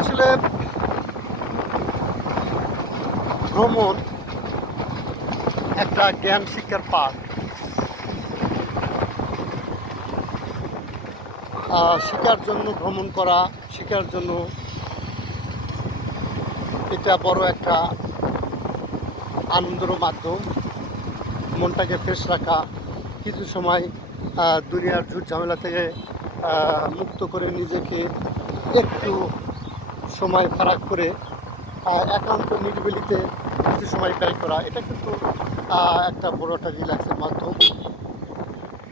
আসলে ভ্রমণ একটা জ্ঞান শিক্ষার পার্ক শিকার জন্য ভ্রমণ করা, শিকার জন্য এটা বড় একটা আনন্দের মাধ্যম। মনটাকে ফ্রেশ রাখা, কিছু সময় দুনিয়ার ঝুট ঝামেলা থেকে মুক্ত করে নিজেকে একটু সময় ফারাক করে একান্ত নিরিবিলিতে কিছু সময় ব্যয় করা, এটা কিন্তু একটা বড় একটা রিল্যাক্সের মাধ্যম।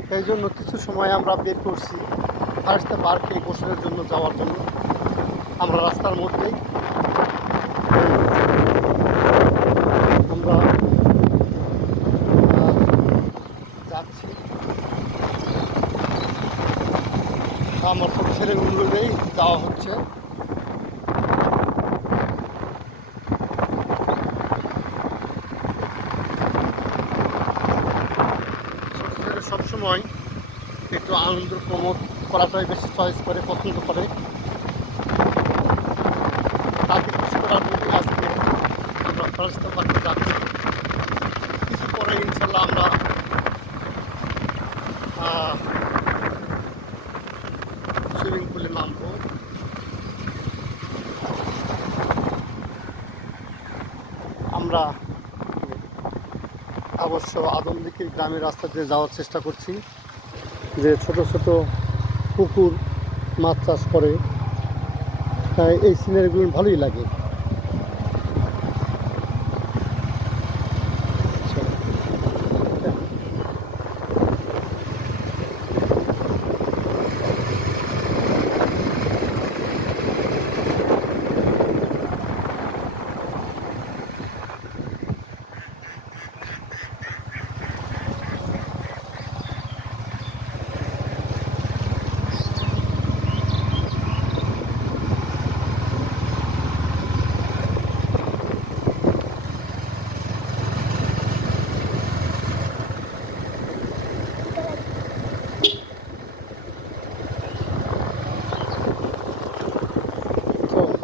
সেই জন্য কিছু সময় আমরা বের করছি ফার্স্টে পার্কে গোসলের জন্য যাওয়ার জন্য। আমরা রাস্তার মধ্যেই আমরা যাচ্ছি। আমার ছোট ছেলেগুলোকেই যাওয়া হচ্ছে ছোট সবসময় একটু আনন্দ প্রমোদ করাটাই বেশি চয়েস করে, পছন্দ করে। তাকে খুশি করার জন্য আজকে আমরা ফরাস্তা পার্কে যাচ্ছি। কিছু পরে ইনশাল্লাহ আমরা সুইমিং পুলে নামবো। আমরা অবশ্য আদম আদমদিকির গ্রামের রাস্তা দিয়ে যাওয়ার চেষ্টা করছি যে ছোট ছোট পুকুর মাছ চাষ করে। এই সিনারিগুলো ভালোই লাগে।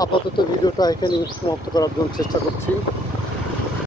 আপাতত ভিডিওটা এখানে সমাপ্ত করার জন্য চেষ্টা করছি।